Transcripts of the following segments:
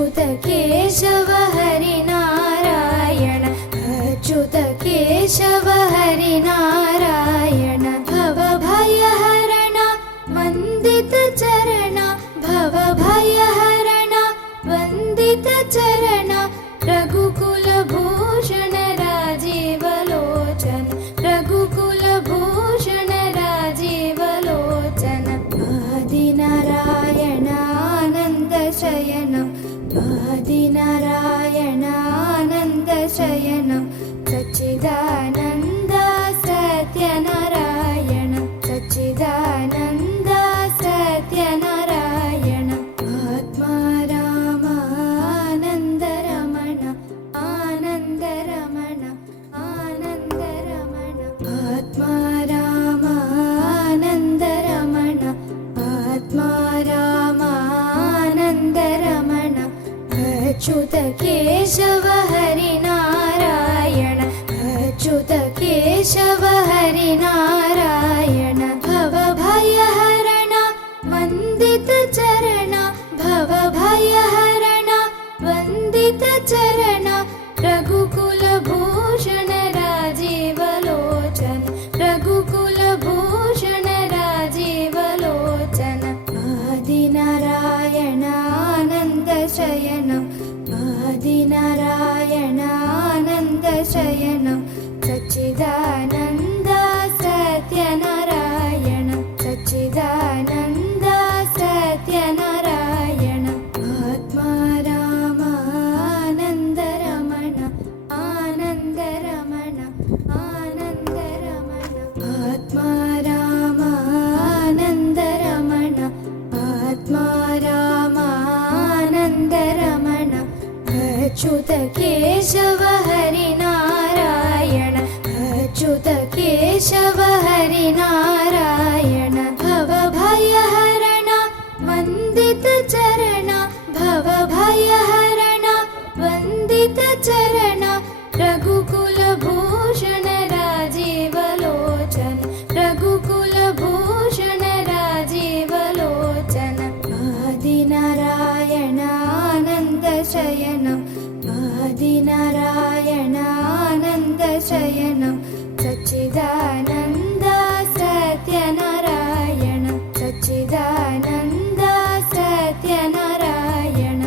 अच्युत केशव हरिनारायण अच्युत केशव हरिनारायण भवभयहरण वन्दित चरण भवभयहरण वन्दित चरण रघुकुलभूषण राजीवलोचन रघुकुलभूषण राजीवलोचन आदिनारायणानन्दशयनं आदिनारायणानन्दशयनं सच्चिदानन्द सत्यनारायण सच्चिदानन्द सत्यनारायण आत्मा रामानन्दरमण आनन्दरमण आनन्दरमण आत्मा रामानन्दरमण आत्मा रामानन्दरमण अच्युत केशव हरिनारायण अच्युत केशव हरिनारायण भवभयहरण वन्दित चरण भवभयहरण वन्दित चरण रघुकुलभूषण राजीवलोचन रघुकुलभूषण राजीवलोचन आदिनारायणानन्दशयनं आदिनारायणानन्दशयनं सच्चिदानन्द सत्यनारायण सच्चिदानन्द सत्यनारायण आत्मा रामानन्दरमण आनन्दरमण आनन्दरमण आत्मा रामानन्दरमण आत्मा रामानन्दरमण अच्युत केशव हरिनारायण अच्युत केशव हरिनारायण भवभयहरण वन्दित चरण भवभयहरण वन्दित चरण रघुकुलभूषण राजीवलोचन रघुकुलभूषण राजीवलोचन आदिनारायणानन्दशयनं आदिनारायणानन्दशयनं सच्चिदानन्द सत्यनारायण सच्चिदानन्द सत्यनारायण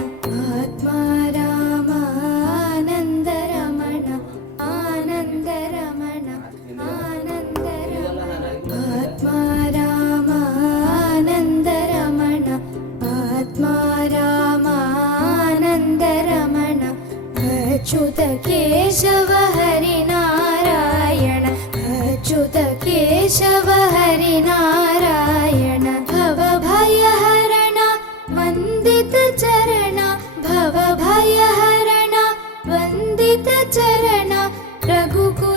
आत्मा रामानन्दरमण आनन्दरमण आनन्दरमण आत्मा रामानन्दरमण आत्मा रामानन्दरमण अच्युत केशव हरिनारायण अच्युत केशव हरिनारायण भवभयहरण वन्दित चरण भवभयहरण वन्दित चरण रघुकुल